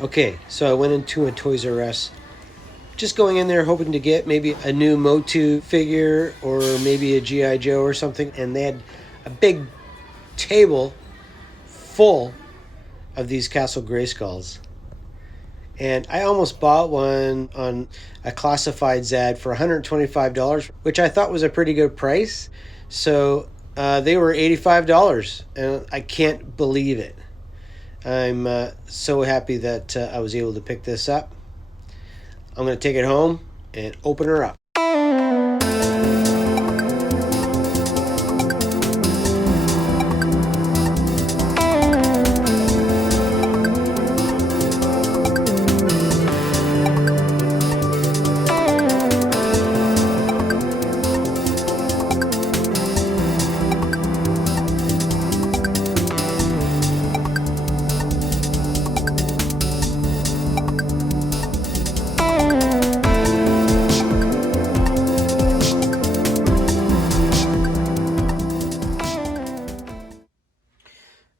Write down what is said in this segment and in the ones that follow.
Okay, so I went into a Toys R Us, just going in there hoping to get maybe a new Motu figure or maybe a G.I. Joe or something, and they had a big table full of these Castle Grayskulls. And I almost bought one on a classified Zad for $125, which I thought was a pretty good price. So they were $85, and I can't believe it. I'm so happy that I was able to pick this up. I'm going to take it home and open her up.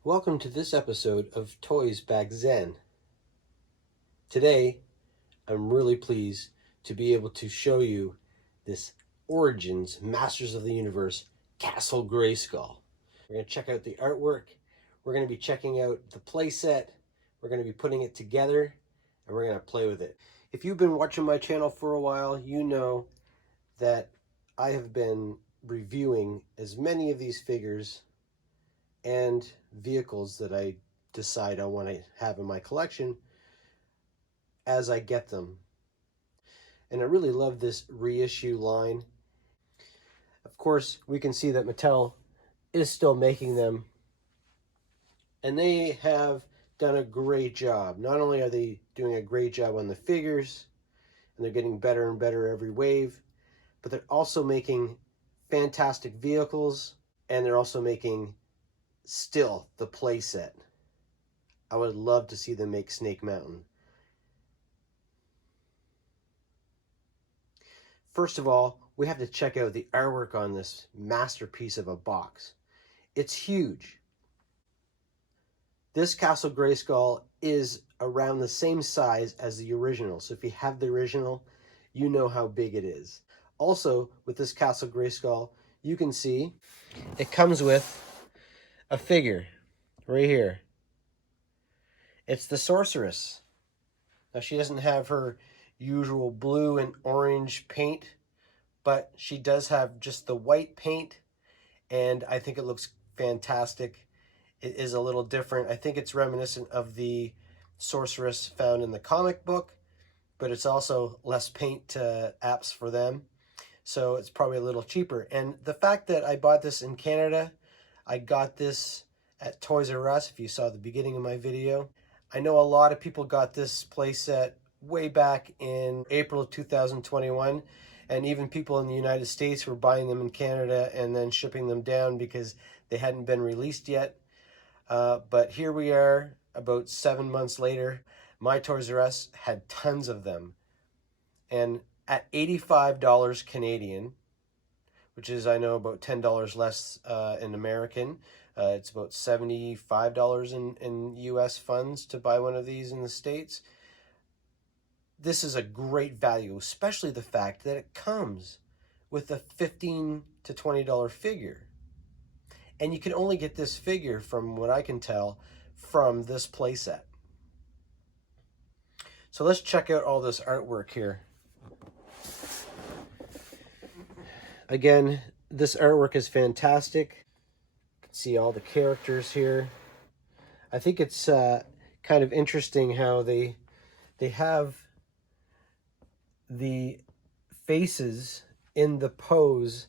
Welcome to this episode of Toysbackzen. Today, I'm really pleased to be able to show you this Origins Masters of the Universe Castle Grayskull. We're going to check out the artwork. We're going to be checking out the playset. We're going to be putting it together, and we're going to play with it. If you've been watching my channel for a while, you know that I have been reviewing as many of these figures and vehicles that I decide I want to have in my collection as I get them. And I really love this reissue line. Of course, we can see that Mattel is still making them, and they have done a great job. Not only are they doing a great job on the figures, and they're getting better and better every wave, but they're also making fantastic vehicles, and they're also making still the playset. I would love to see them make Snake Mountain. First of all, we have to check out the artwork on this masterpiece of a box. It's huge. This Castle Grayskull is around the same size as the original. So if you have the original, you know how big it is. Also, with this Castle Grayskull, you can see it comes with a figure right here. It's the Sorceress. Now, she doesn't have her usual blue and orange paint, but she does have just the white paint, and I think it looks fantastic. It is a little different. I think it's reminiscent of the Sorceress found in the comic book, but it's also less paint apps for them, so it's probably a little cheaper. And the fact that I bought this in Canada, I got this at Toys R Us, if you saw the beginning of my video. I know a lot of people got this playset way back in April of 2021, and even people in the United States were buying them in Canada and then shipping them down because they hadn't been released yet. But here we are about 7 months later. My Toys R Us had tons of them. And at $85 Canadian, which is, I know, about $10 less in American, it's about $75 in US funds to buy one of these in the States. This is a great value, especially the fact that it comes with a $15 to $20 figure. And you can only get this figure, from what I can tell, from this playset. So let's check out all this artwork here. Again, this artwork is fantastic. You can see all the characters here. I think it's kind of interesting how they have the faces in the pose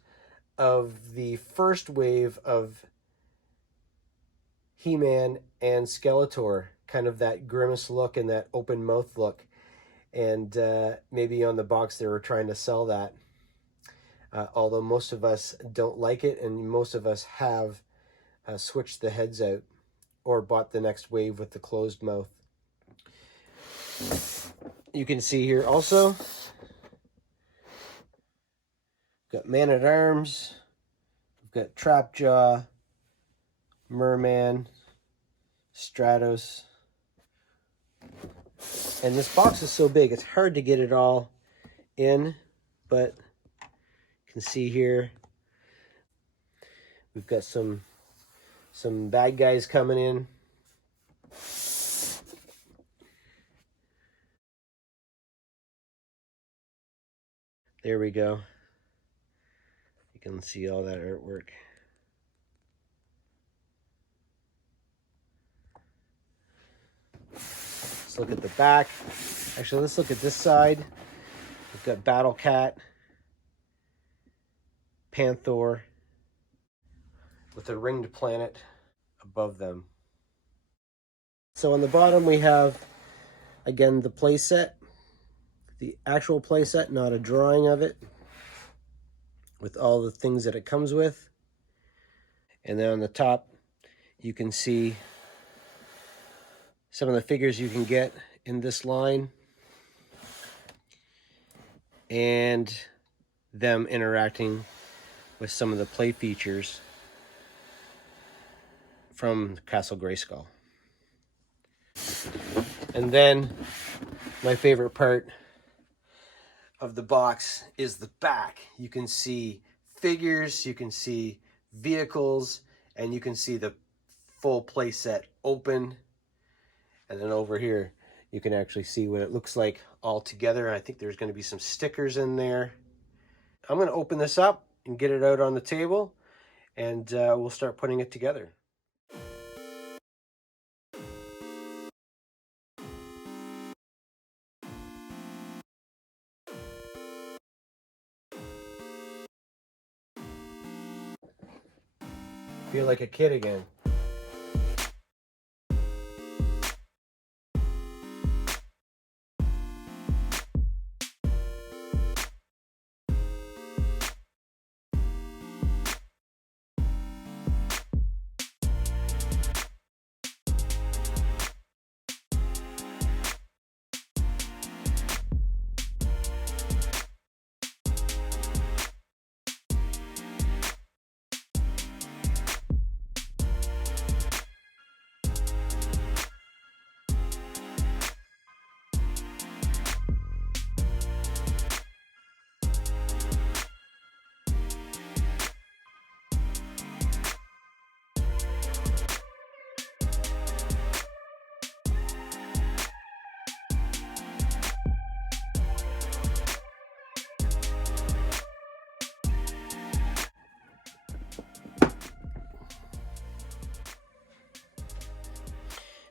of the first wave of He-Man and Skeletor, kind of that grimace look and that open mouth look. And maybe on the box they were trying to sell that. Although most of us don't like it, and most of us have switched the heads out or bought the next wave with the closed mouth. You can see here also, got Man-at-Arms, we've got Trapjaw, Merman, Stratos, And this box is so big, it's hard to get it all in, but you can see here, we've got some bad guys coming in. There we go. You can see all that artwork. Let's look at the back. Actually, let's look at this side. We've got Battle Cat, Panther, with a ringed planet above them. So on the bottom we have, again, the playset, the actual playset, not a drawing of it, with all the things that it comes with. And then on the top, you can see some of the figures you can get in this line and them interacting with some of the play features from Castle Grayskull. And then my favorite part of the box is the back. You can see figures, you can see vehicles, and you can see the full play set open. And then over here, you can actually see what it looks like all together. I think there's going to be some stickers in there. I'm going to open this up and get it out on the table, and we'll start putting it together. Feel like a kid again.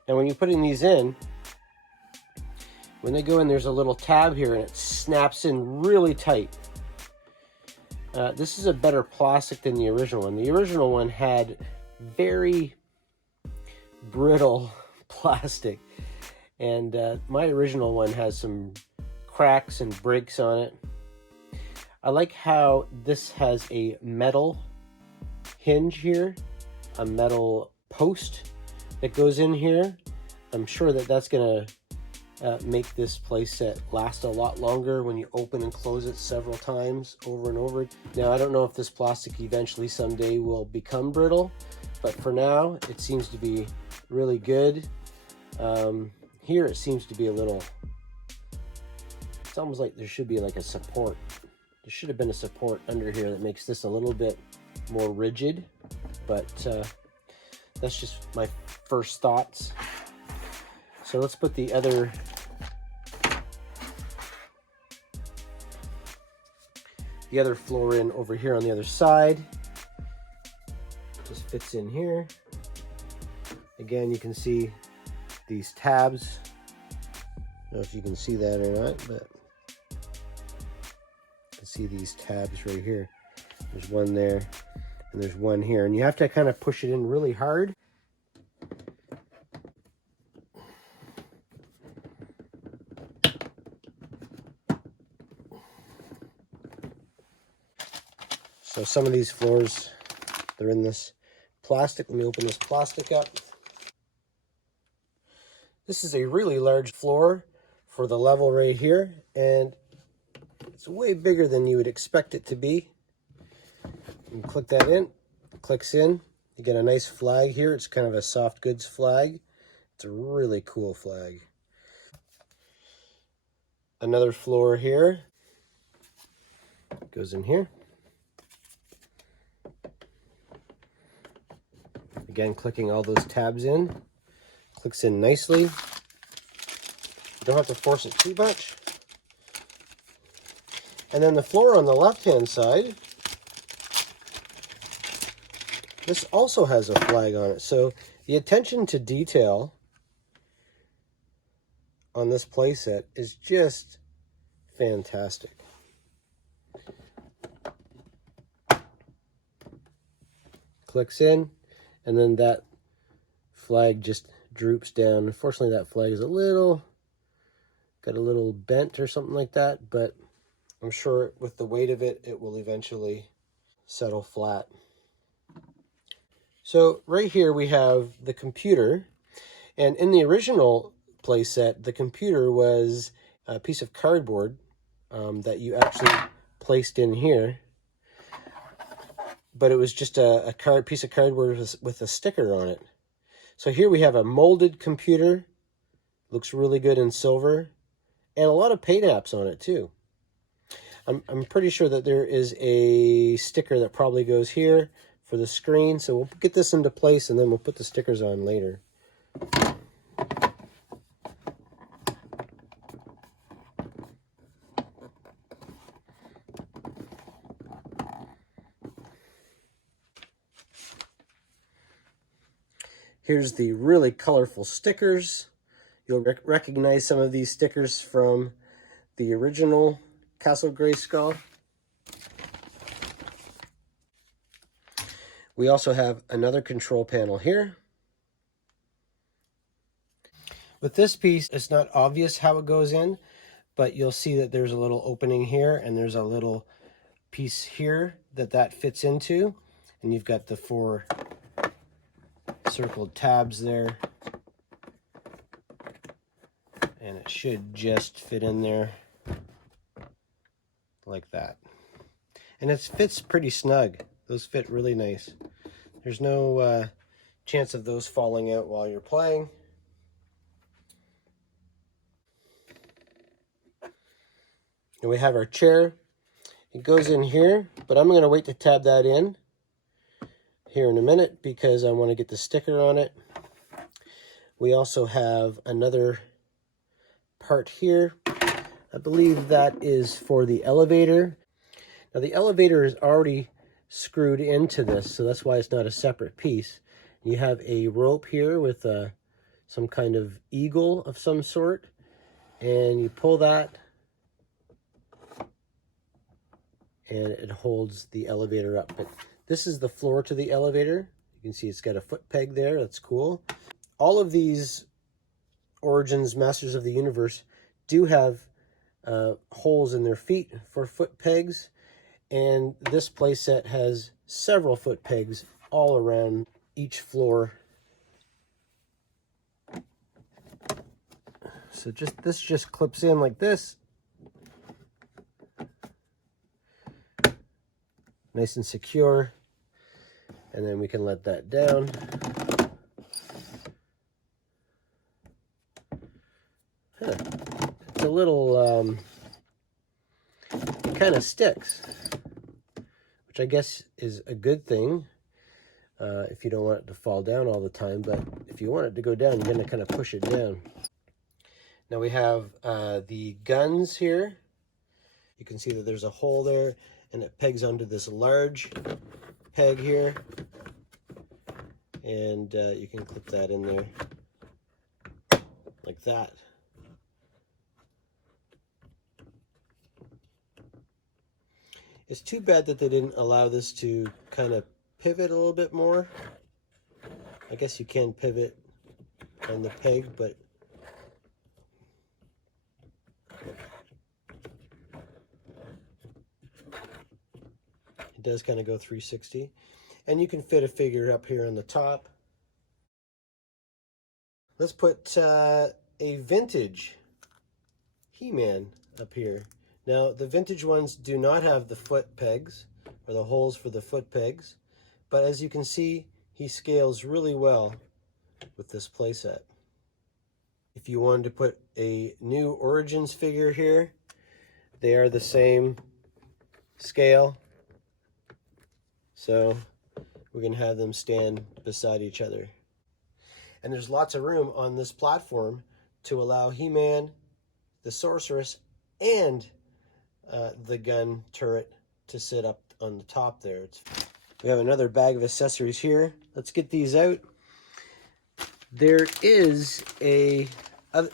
Now when you're putting these in, when they go in, there's a little tab here and it snaps in really tight. This is a better plastic than the original one. The original one had very brittle plastic, and my original one has some cracks and breaks on it. I like how this has a metal hinge here, a metal post that goes in here. I'm sure that that's gonna make this playset last a lot longer when you open and close it several times over and over. Now, I don't know if this plastic eventually someday will become brittle, but for now, it seems to be really good. Here, it seems to be a little, it's almost like there should be like a support. There should have been a support under here that makes this a little bit more rigid, but that's just my first thoughts. So let's put the other floor in over here on the other side. Just fits in here. Again, you can see these tabs. I don't know if you can see that or not, but you can see these tabs right here. There's one there and there's one here, and you have to kind of push it in really hard. So some of these floors, they're in this plastic. Let me open this plastic up. This is a really large floor for the level right here, and it's way bigger than you would expect it to be. You can click that in, it clicks in. You get a nice flag here. It's kind of a soft goods flag. It's a really cool flag. Another floor here. Goes in here. Again, clicking all those tabs in. Clicks in nicely. You don't have to force it too much. And then the floor on the left-hand side, this also has a flag on it. So the attention to detail on this playset is just fantastic. Clicks in, and then that flag just droops down. Unfortunately, that flag is got a little bent or something like that, but I'm sure with the weight of it, it will eventually settle flat. So right here we have the computer, and in the original playset, the computer was a piece of cardboard that you actually placed in here, but it was just a piece of cardboard with a sticker on it. So here we have a molded computer, looks really good in silver, and a lot of paint apps on it too. I'm pretty sure that there is a sticker that probably goes here for the screen, so we'll get this into place and then we'll put the stickers on later. Here's the really colorful stickers. You'll recognize some of these stickers from the original Castle Grayskull. We also have another control panel here. With this piece, it's not obvious how it goes in, but you'll see that there's a little opening here and there's a little piece here that fits into, and you've got the 4 circled tabs there, and it should just fit in there like that. And it fits pretty snug. Those fit really nice. There's no chance of those falling out while you're playing. And we have our chair. It goes in here, but I'm going to wait to tab that in here in a minute because I want to get the sticker on it. We also have another part here. I believe that is for the elevator. Now the elevator is already screwed into this, so that's why it's not a separate piece. You have a rope here with some kind of eagle of some sort, and you pull that and it holds the elevator up. But this is the floor to the elevator. You can see it's got a foot peg there. That's cool. All of these Origins Masters of the Universe do have holes in their feet for foot pegs, and this playset has several foot pegs all around each floor. So this just clips in like this. Nice and secure. And then we can let that down. It's a little, it kind of sticks, which I guess is a good thing if you don't want it to fall down all the time. But if you want it to go down, you're going to kind of push it down. Now we have the guns here. You can see that there's a hole there, and it pegs onto this large peg here. And you can clip that in there like that. It's too bad that they didn't allow this to kind of pivot a little bit more. I guess you can pivot on the peg, but it does kind of go 360. And you can fit a figure up here on the top. Let's put a vintage He-Man up here. Now, the vintage ones do not have the foot pegs, or the holes for the foot pegs, but as you can see, he scales really well with this playset. If you wanted to put a new Origins figure here, they are the same scale. So we're going to have them stand beside each other. And there's lots of room on this platform to allow He-Man, the Sorceress, and the gun turret to sit up on the top there. We have another bag of accessories here. Let's get these out. There is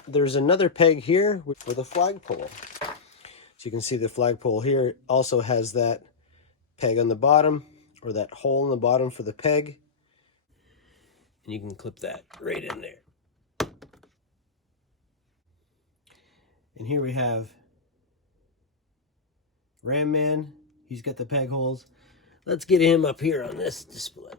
there's another peg here for the flagpole. So you can see the flagpole here also has that peg on the bottom, or that hole in the bottom for the peg. And you can clip that right in there. And here we have Ram Man. He's got the peg holes. Let's get him up here on this display.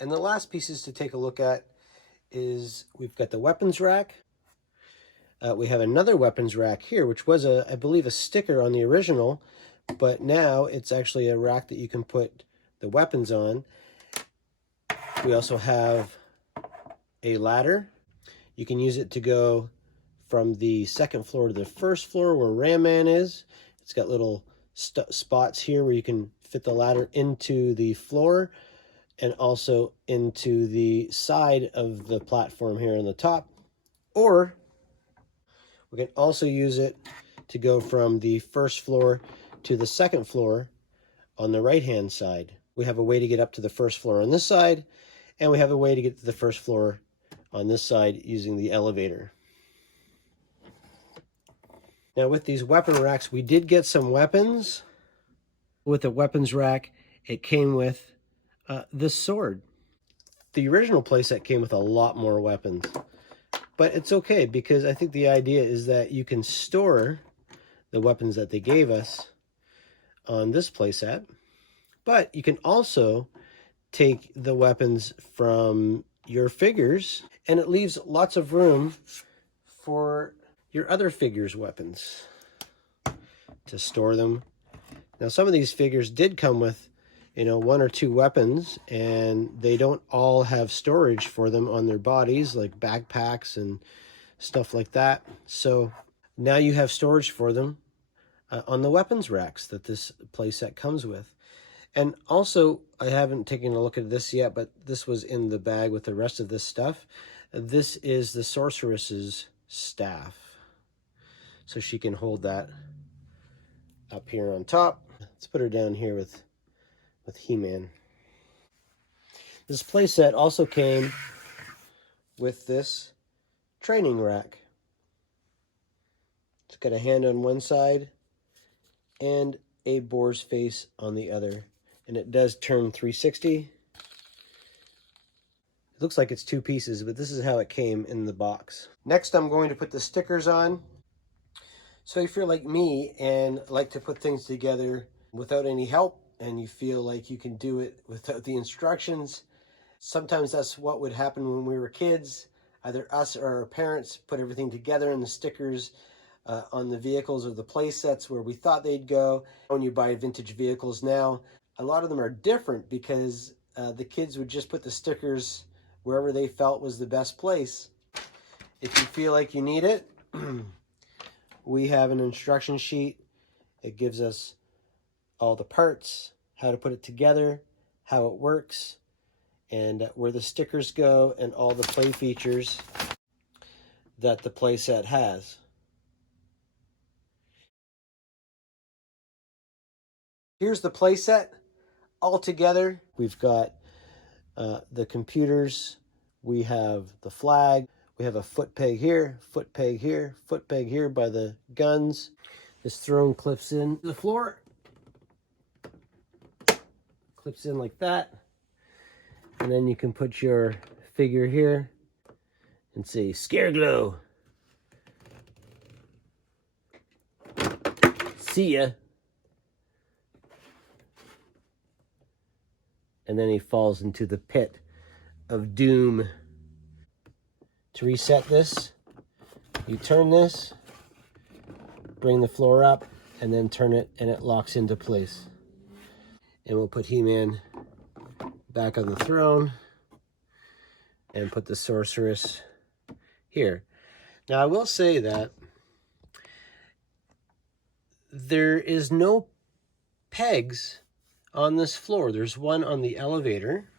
And the last pieces to take a look at is we've got the weapons rack. We have another weapons rack here, which was, I believe, a sticker on the original, but now it's actually a rack that you can put the weapons on. We also have a ladder. You can use it to go from the second floor to the first floor where Ram Man is. It's got little spots here where you can fit the ladder into the floor and also into the side of the platform here on the top. Or we can also use it to go from the first floor to the second floor on the right-hand side. We have a way to get up to the first floor on this side, and we have a way to get to the first floor on this side using the elevator. Now with these weapon racks, we did get some weapons. With the weapons rack, it came with this sword. The original playset came with a lot more weapons. But it's okay, because I think the idea is that you can store the weapons that they gave us on this playset, but you can also take the weapons from your figures, and it leaves lots of room for your other figures' weapons to store them. Now, some of these figures did come with, you know, 1 or 2 weapons, and they don't all have storage for them on their bodies, like backpacks and stuff like that. So now you have storage for them on the weapons racks that this playset comes with. And also, I haven't taken a look at this yet, but this was in the bag with the rest of this stuff. This is the Sorceress's staff. So she can hold that up here on top. Let's put her down here with He-Man. This playset also came with this training rack. It's got a hand on one side and a boar's face on the other. And it does turn 360. It looks like it's 2 pieces, but this is how it came in the box. Next, I'm going to put the stickers on. So if you're like me and like to put things together without any help, and you feel like you can do it without the instructions, sometimes that's what would happen when we were kids. Either us or our parents put everything together in the stickers on the vehicles or the play sets where we thought they'd go. When you buy vintage vehicles now, a lot of them are different because the kids would just put the stickers wherever they felt was the best place. If you feel like you need it, we have an instruction sheet. It gives us all the parts, how to put it together, how it works, and where the stickers go, and all the play features that the playset has. Here's the playset all together. We've got the computers, we have the flag, we have a foot peg here, foot peg here, foot peg here by the guns. This throne clips in the floor, clips in like that, and then you can put your figure here and say "Scare Glow." See ya. And then he falls into the pit of doom. To reset this, you turn this, bring the floor up, and then turn it and it locks into place. And we'll put He-Man back on the throne and put the Sorceress here. Now I will say that there is no pegs on this floor. There's one on the elevator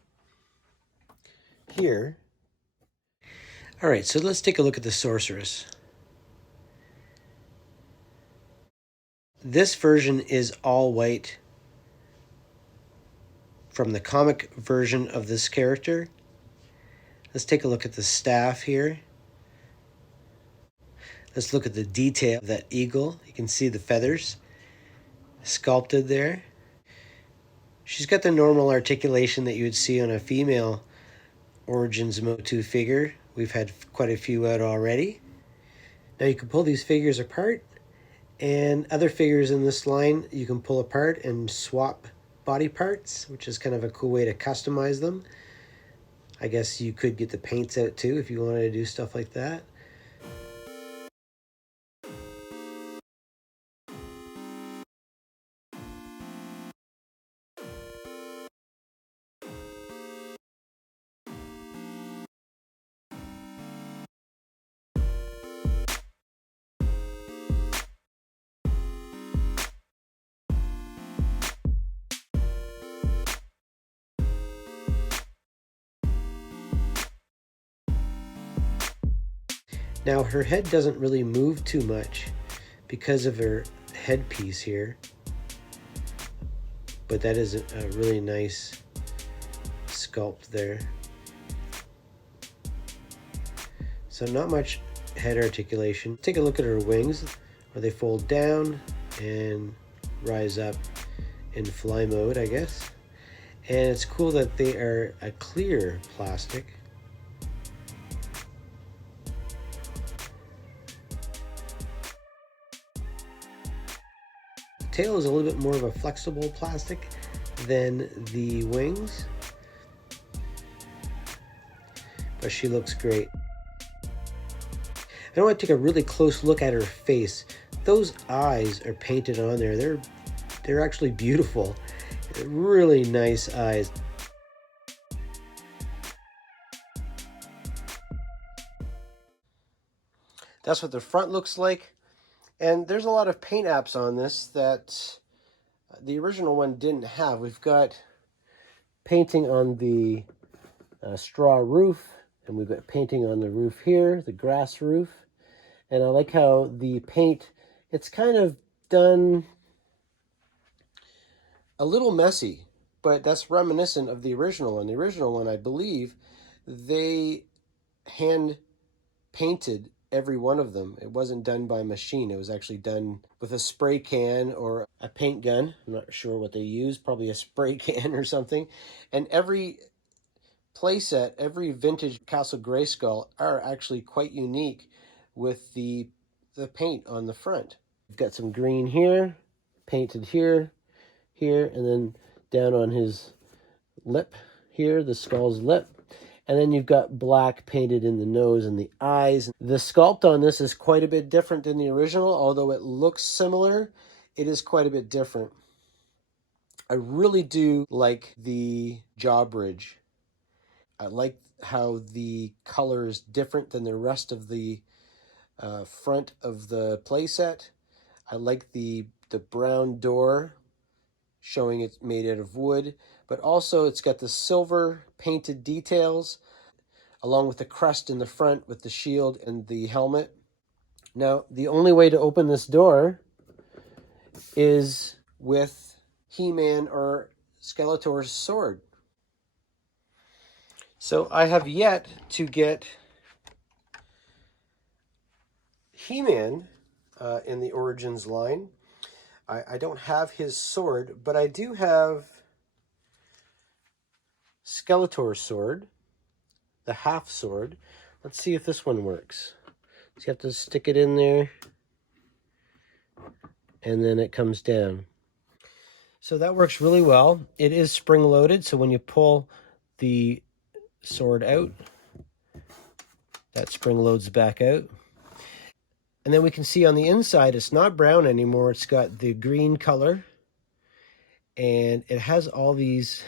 here. All right, so let's take a look at the Sorceress. This version is all white from the comic version of this character. Let's take a look at the staff here. Let's look at the detail of that eagle. You can see the feathers sculpted there. She's got the normal articulation that you would see on a female Origins Motu figure. We've had quite a few out already. Now you can pull these figures apart, and other figures in this line you can pull apart and swap body parts, which is kind of a cool way to customize them. I guess you could get the paints out too if you wanted to do stuff like that. Now her head doesn't really move too much because of her headpiece here, but that is a really nice sculpt there. So not much head articulation. Take a look at her wings, where they fold down and rise up in fly mode, I guess. And it's cool that they are a clear plastic. The tail is a little bit more of a flexible plastic than the wings, but she looks great. I want to take a really close look at her face. Those eyes are painted on there. They're actually beautiful. Really nice eyes. That's what the front looks like. And there's a lot of paint apps on this that the original one didn't have. We've got painting on the straw roof, and we've got painting on the roof here, the grass roof. And I like how the paint, it's kind of done a little messy, but that's reminiscent of the original one. The original one, I believe, they hand painted every one of them. It wasn't done by machine. It was actually done with a spray can or a paint gun. I'm not sure what they used, probably a spray can or something. And every playset, every vintage Castle Grayskull are actually quite unique with the paint on the front. We've got some green here, painted here, and then down on his lip here, the skull's lip. And then you've got black painted in the nose and the eyes. The sculpt on this is quite a bit different than the original. Although it looks similar, it is quite a bit different. I really do like the jaw bridge. I like how the color is different than the rest of the front of the playset. I like the brown door, showing it's made out of wood, but also it's got the silver painted details along with the crest in the front with the shield and the helmet. Now, the only way to open this door is with He-Man or Skeletor's sword. So I have yet to get He-Man in the Origins line. I don't have his sword, but I do have Skeletor's sword, the half sword. Let's see if this one works. So you have to stick it in there, and then it comes down. So that works really well. It is spring-loaded, so when you pull the sword out, that spring loads back out. And then we can see on the inside, it's not brown anymore. It's got the green color. And it has all these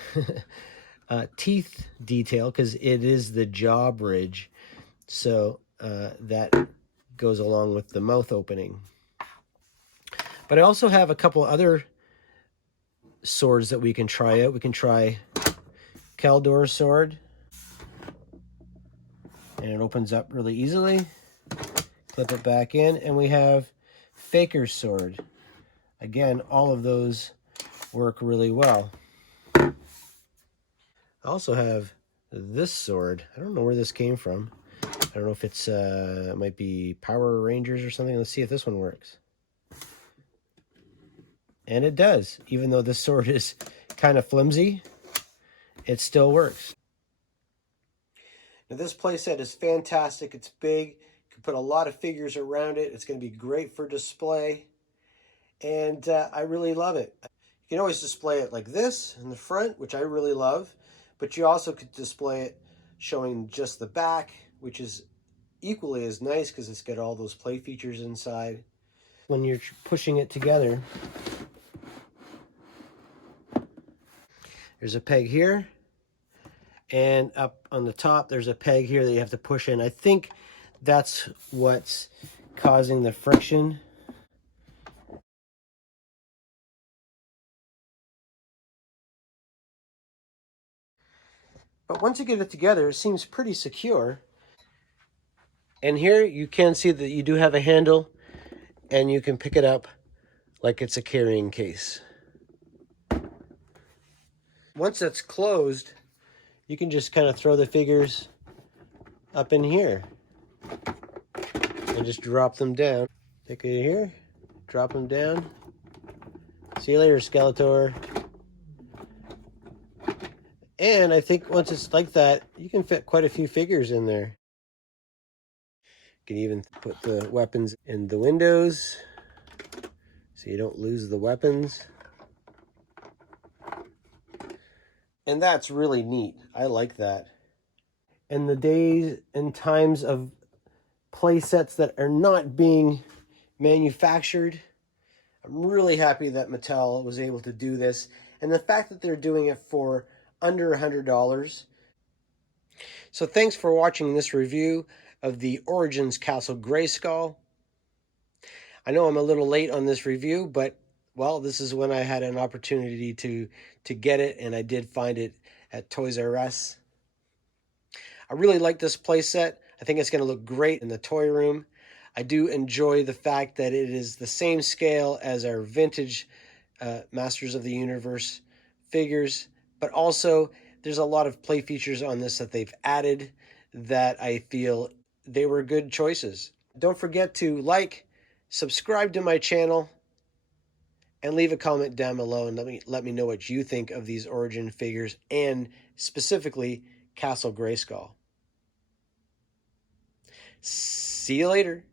teeth detail because it is the jaw bridge. So that goes along with the mouth opening. But I also have a couple other swords that we can try out. We can try Caldor's sword. And it opens up really easily. Clip it back in. And we have Faker's sword. Again, all of those work really well. I also have this sword. I don't know where this came from. I don't know if it's it might be Power Rangers or something. Let's see if this one works. And it does. Even though this sword is kind of flimsy, it still works. Now this playset is fantastic. It's big. You can put a lot of figures around it. It's going to be great for display. And I really love it. You can always display it like this in the front, which I really love. But you also could display it showing just the back, which is equally as nice because it's got all those play features inside. When you're pushing it together, there's a peg here, and up on the top there's a peg here that you have to push in. I think that's what's causing the friction. But once you get it together, it seems pretty secure. And here you can see that you do have a handle, and you can pick it up like it's a carrying case. Once it's closed, you can just kind of throw the figures up in here and just drop them down. Take it here, drop them down. See you later, Skeletor. And I think once it's like that, you can fit quite a few figures in there. You can even put the weapons in the windows so you don't lose the weapons. And that's really neat. I like that. In the days and times of play sets that are not being manufactured, I'm really happy that Mattel was able to do this. And the fact that they're doing it for under $100. So thanks for watching this review of the Origins Castle Grayskull. I know I'm a little late on this review, but well, this is when I had an opportunity to get it, and I did find it at Toysbackzen. I really like this playset. I think it's going to look great in the toy room. I do enjoy the fact that it is the same scale as our vintage Masters of the Universe figures, but also there's a lot of play features on this that they've added that I feel they were good choices. Don't forget to like, subscribe to my channel, and leave a comment down below and let me know what you think of these Origin figures and specifically Castle Grayskull. See you later.